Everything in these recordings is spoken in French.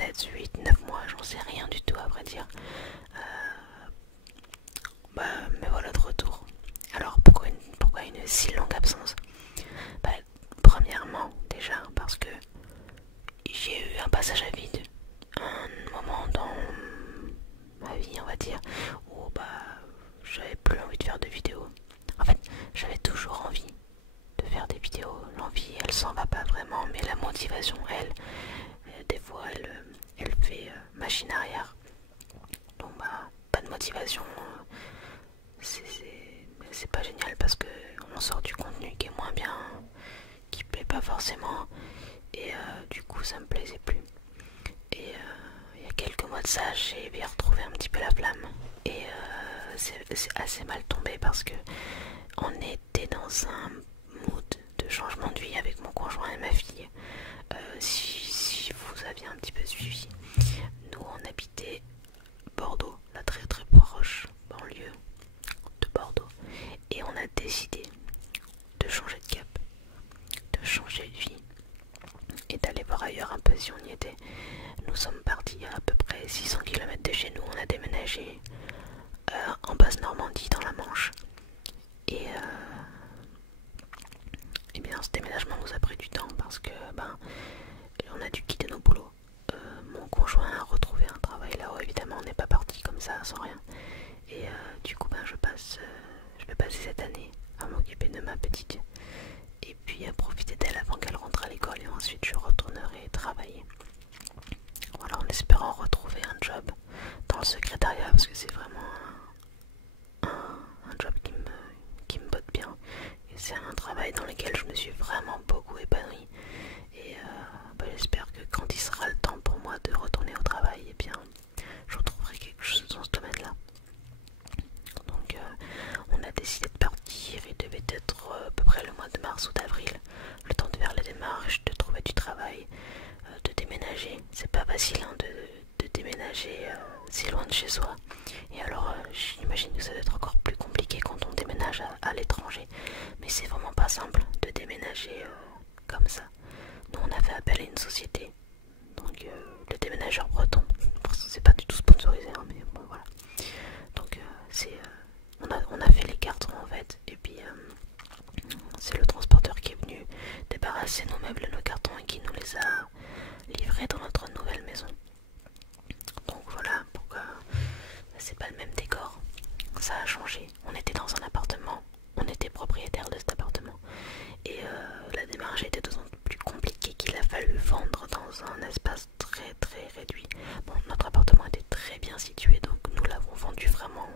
7, 8, 9 mois, j'en sais rien du tout à vrai dire. Me voilà de retour. Alors pourquoi une si longue absence? Bah, premièrement, déjà parce que j'ai eu un passage à vide, un moment dans ma vie, on va dire, où j'avais plus envie de faire de vidéos. En fait, j'avais toujours envie de faire des vidéos. L'envie, elle s'en va pas vraiment, mais la motivation, elle, des fois, elle fait machine arrière. Donc pas de motivation, c'est pas génial parce que on sort du contenu qui est moins bien, qui plaît pas forcément, et du coup ça me plaisait plus. Et il y a quelques mois de ça, j'ai retrouvé un petit peu la flamme, et c'est assez mal tombé parce que on était dans un mood de changement de vie avec mon conjoint et ma fille. Si vous aviez un petit peu suivi, nous on habitait Bordeaux, la très très proche banlieue de Bordeaux, et on a décidé de changer de cap, de changer de vie et d'aller voir ailleurs un peu si on y était. Nous sommes partis à peu près 600 km de chez nous, on a déménagé en Basse-Normandie dans la Manche, et bien ce déménagement nous a pris du temps parce que on a dû quitter nos boulots. Mon conjoint a retrouvé un travail là-haut, évidemment on n'est pas parti comme ça sans rien. Et du coup je vais passer cette année à m'occuper de ma petite et puis à profiter d'elle avant qu'elle rentre à l'école, et ensuite je retournerai travailler. Voilà, en espérant retrouver un job dans le secrétariat parce que c'est vraiment un job qui me botte bien. Et c'est un travail dans lequel je me suis vraiment beaucoup épanouie. Et j'espère que quand il sera le temps pour moi de retourner au travail, eh bien, je retrouverai quelque chose dans ce domaine-là. Donc on a décidé de partir, il devait être à peu près le mois de mars ou d'avril, le temps de faire les démarches, de trouver du travail, de déménager. C'est pas facile hein, de déménager si loin de chez soi. Et alors j'imagine que ça doit être encore plus compliqué quand on déménage à l'étranger. Mais c'est vraiment pas simple de déménager comme ça. Nous on a fait appel à une société, donc le déménageur breton. C'est pas du tout sponsorisé hein, mais bon voilà. Donc on a fait les cartons en fait, et puis c'est le transporteur qui est venu débarrasser nos meubles et nos cartons et qui nous les a livrés dans notre nouvelle maison. Donc voilà pourquoi c'est pas le même décor, ça a changé. On était dans un appartement, on était propriétaire de cet appartement, et la démarche était d'autant plus compliquée qu'il a fallu vendre dans un espace très très réduit. Bon, notre appartement était très bien situé, donc nous l'avons vendu vraiment.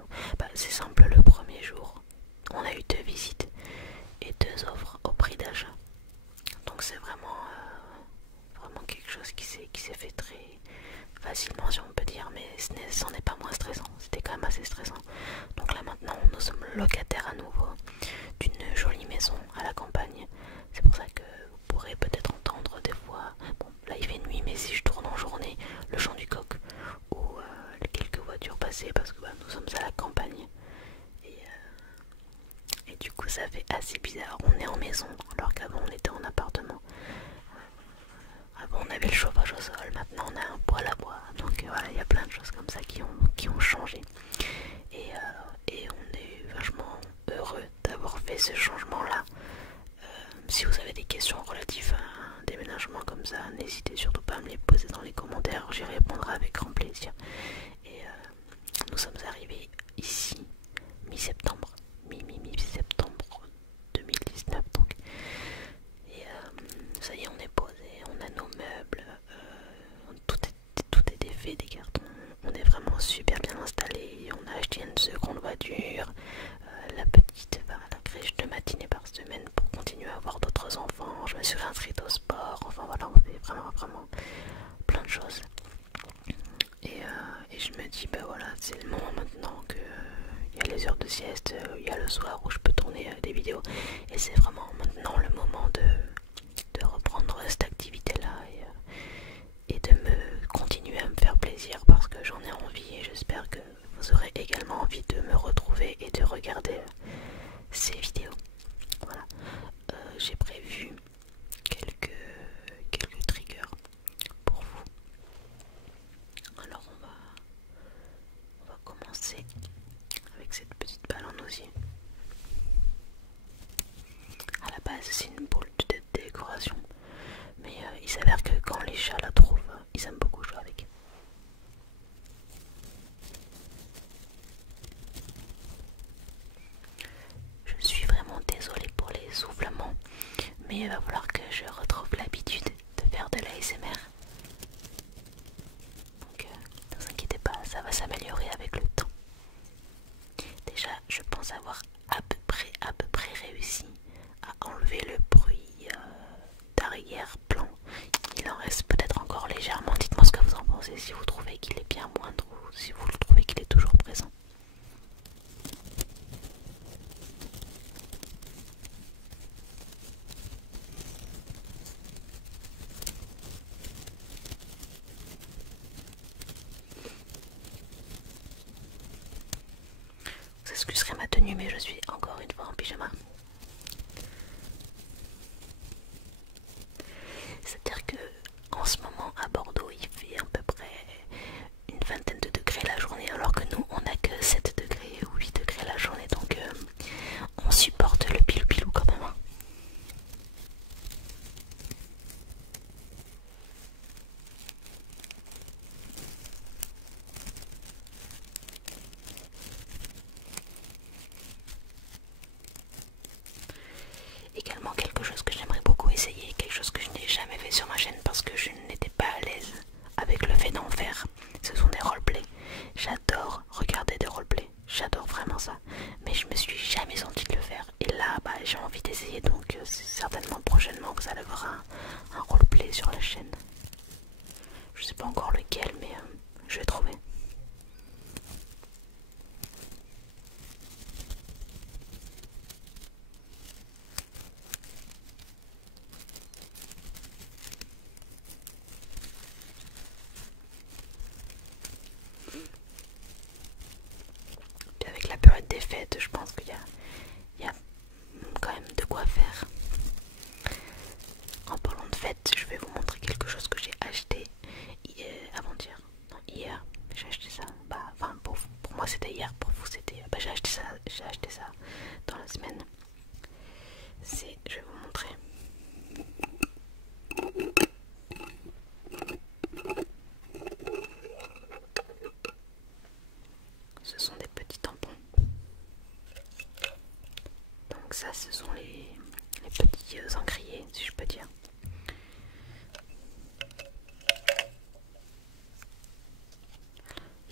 C'est simple, le premier jour on a eu 2 visites et 2 offres au prix d'achat. Donc c'est vraiment quelque chose qui s'est fait très facilement si on peut dire, mais c'en est pas moins stressant, c'était quand même assez stressant. Donc là maintenant nous sommes locataires à nouveau d'une jolie maison à la campagne. C'est pour ça que vous pourrez peut-être entendre des fois, bon là il fait nuit, mais si je tourne en journée, le chant du coq ou quelques voitures passer parce que nous sommes à la campagne. Et du coup ça fait assez bizarre, on est en maison alors qu'avant on était en appartement. Avant on avait le chauffage au sol, maintenant on a un poêle à bois. Donc voilà, il y a plein de choses comme ça qui ont changé. Et on est vachement heureux d'avoir fait ce changement là. Si vous avez des questions relatives à un déménagement comme ça, n'hésitez surtout pas à me les poser dans les commentaires, j'y répondrai avec grand plaisir. Et nous sommes arrivés ici mi-septembre, mi-septembre 2019 donc. Et ça y est, on est posé, on a nos meubles, tout est défait, des cartons. On est vraiment super bien installé. On a acheté une seconde voiture, la petite va à la crèche 2 matinées par semaine pour continuer à avoir d'autres enfants. Je me suis inscrite au sport, enfin voilà, on fait vraiment plein de choses. Et je me dis, voilà, c'est le moment maintenant que il y a les heures de sieste, il y a le soir où je peux tourner des vidéos. Et c'est vraiment maintenant le moment de reprendre cette activité-là et de me continuer à me faire plaisir parce que j'en ai envie, et j'espère que vous aurez également envie de me retrouver et de regarder ces vidéos. Voilà. J'ai prévu quelques triggers pour vous. arrière blanc. Il en reste peut-être encore légèrement. Dites-moi ce que vous en pensez, si vous trouvez qu'il est bien moindre ou si vous le trouvez qu'il est toujours présent. Vous excuserez ma tenue, mais je suis encore une fois en pyjama. C'est-à-dire que en ce moment à Bordeaux il fait à peu près une vingtaine de degrés la journée, alors que nous on n'a que 7 degrés ou 8 degrés la journée, donc on supporte le pilou-pilou quand même. Hein. Également quelque chose que j'aimerais beaucoup essayer, quelque chose que je n'ai jamais fait sur ma chaîne parce que je n'étais pas à l'aise avec le fait d'en faire, ce sont des roleplays. J'adore regarder des roleplays, j'adore vraiment ça, mais je me suis jamais sentie de le faire. Et là bah, j'ai envie d'essayer, donc certainement prochainement vous allez voir un roleplay sur la chaîne. Je sais pas encore lequel, mais je vais trouver. Puis avec la période des fêtes, je pense qu'il y a quand même de quoi faire. En parlant de fête, je vais vous montrer quelque chose que j'ai acheté avant-hier. Non, hier. J'ai acheté ça. Bah, enfin, pour moi c'était hier, pour vous c'était. Bah, j'ai acheté ça dans la semaine. Je vais vous montrer. Ce sont des petits tampons. Donc ça, ce sont les petits encriers, si je peux dire.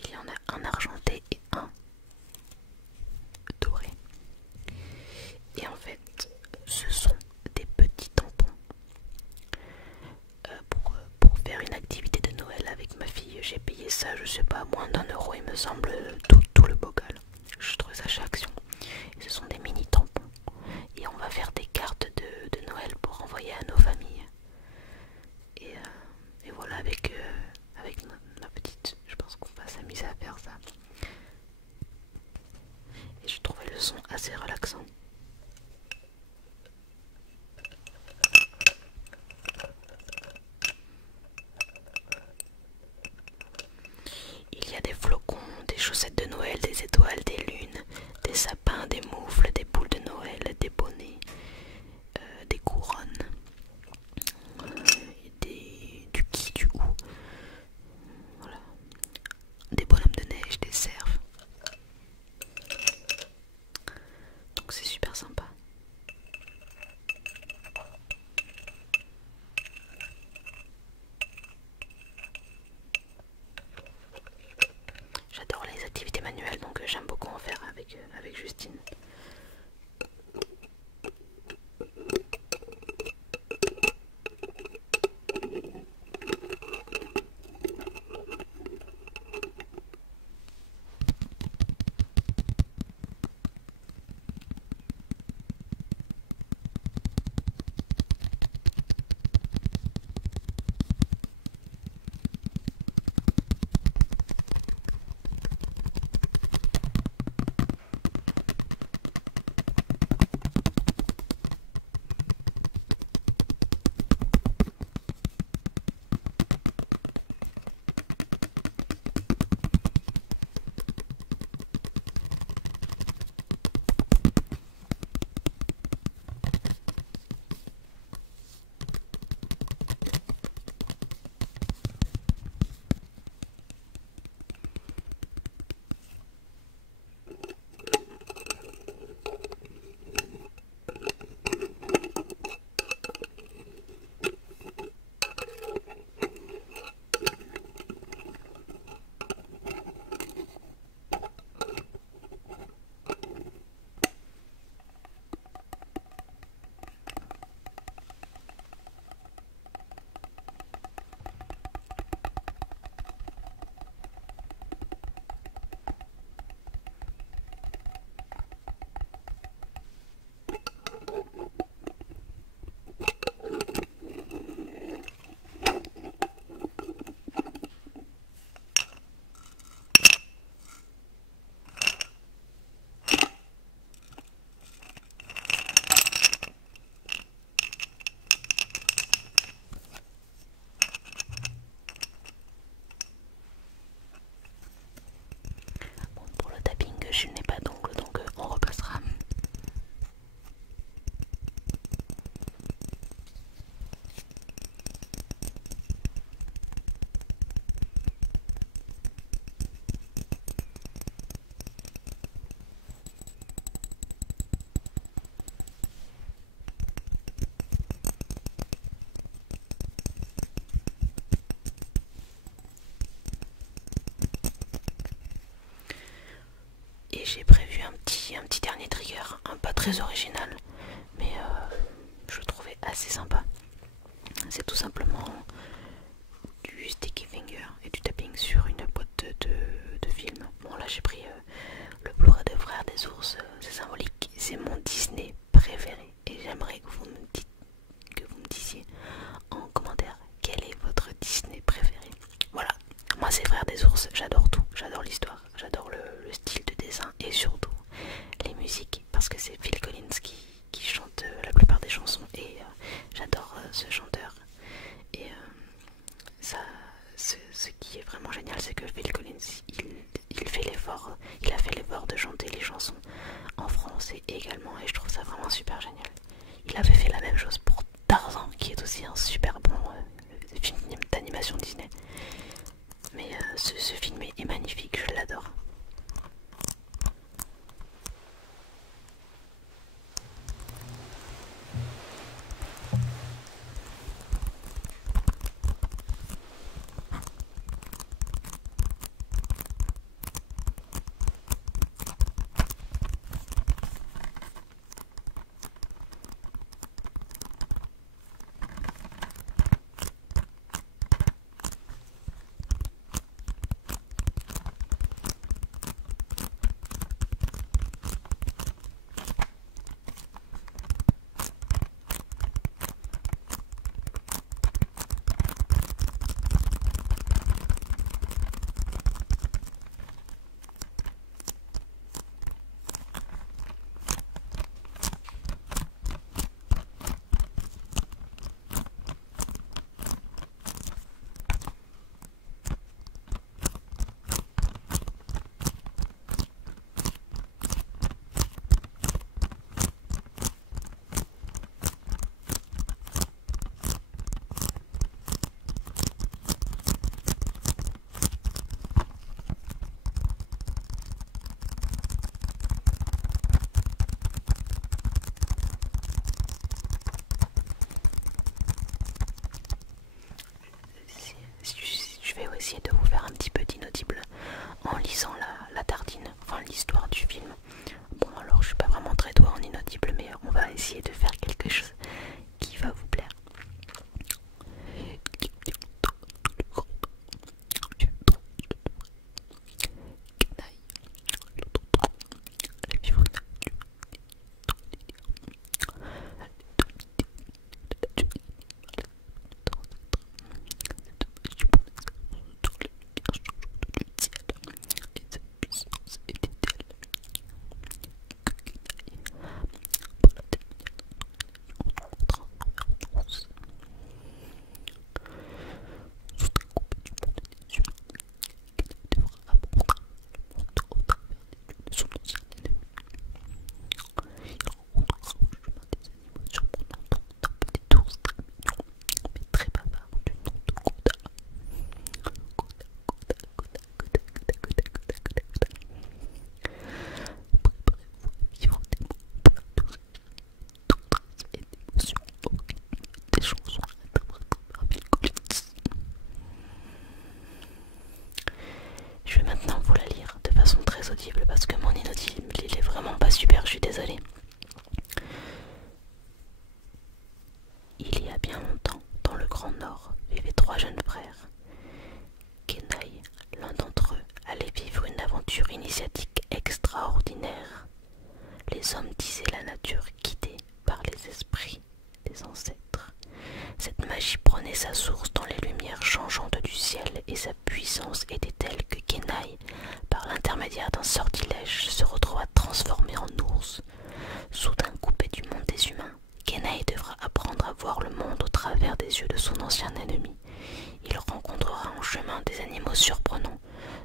Il y en a un argenté et un doré. Et en fait, ce sont des petits tampons pour faire une activité de Noël avec ma fille. J'ai payé ça, je sais pas, moins d'1 € il me semble, tout le bocal. Je trouve ça chez Action. Et ce sont des mini tampons. Et on va faire des cartes de Noël pour envoyer à nos familles. Et voilà, avec ma petite, je pense qu'on va s'amuser à faire ça. Et je trouvais le son assez relaxant. Il y a des flocons, des chaussettes de un petit dernier trigger, un pas très original, mais je le trouvais assez sympa. C'est tout simplement du sticky finger et du tapping sur une boîte de film. Bon là j'ai pris le Blu-ray de Frères des Ours, c'est symbolique, c'est mon Disney préféré et j'aimerais que vous me disiez en commentaire quel est votre Disney préféré. Voilà, moi c'est Frères des Ours, j'adore tout, j'adore l'histoire, j'adore le style de dessin et surtout les musiques parce que c'est Phil Collins qui chante la plupart des chansons et j'adore ce chanteur. Et ça, ce qui est vraiment génial, c'est que Phil Collins, il fait l'effort, il a fait l'effort de chanter les chansons en français également, et je trouve ça vraiment super génial. Il avait fait la même chose pour Tarzan, qui est aussi un super bon film d'animation Disney. Mais ce film est magnifique, je l'adore. Je vais essayer de vous faire un petit peu d'inaudible en lisant la tartine, enfin l'histoire du film. Bon alors je suis pas vraiment très douée en inaudible, mais on va essayer de faire quelque chose qui va vous plaire. Je vais maintenant vous la lire de façon très audible parce que mon inaudible il est vraiment pas super, je suis désolée. Il y a bien longtemps, dans le Grand Nord, vivaient 3 jeunes frères. Kenai, l'un d'entre eux, allait vivre une aventure initiatique extraordinaire. Les hommes disaient la nature guidée par les esprits des ancêtres. Cette magie prenait sa source dans les lumières changeantes du ciel et sa puissance était telle que Kenai, par l'intermédiaire d'un sortilège, se retrouva transformé en ours. Soudain coupé du monde des humains, Kenai devra apprendre à voir le monde au travers des yeux de son ancien ennemi. Il rencontrera en chemin des animaux surprenants,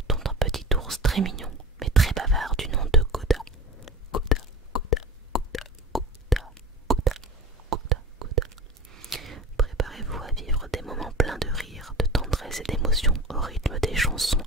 dont un petit ours très mignon, mais très bavard du nom de Koda. Koda, Koda, Koda, Koda, Koda, Koda, Koda. Préparez-vous à vivre des moments pleins de rire, de tendresse et d'émotion au rythme des chansons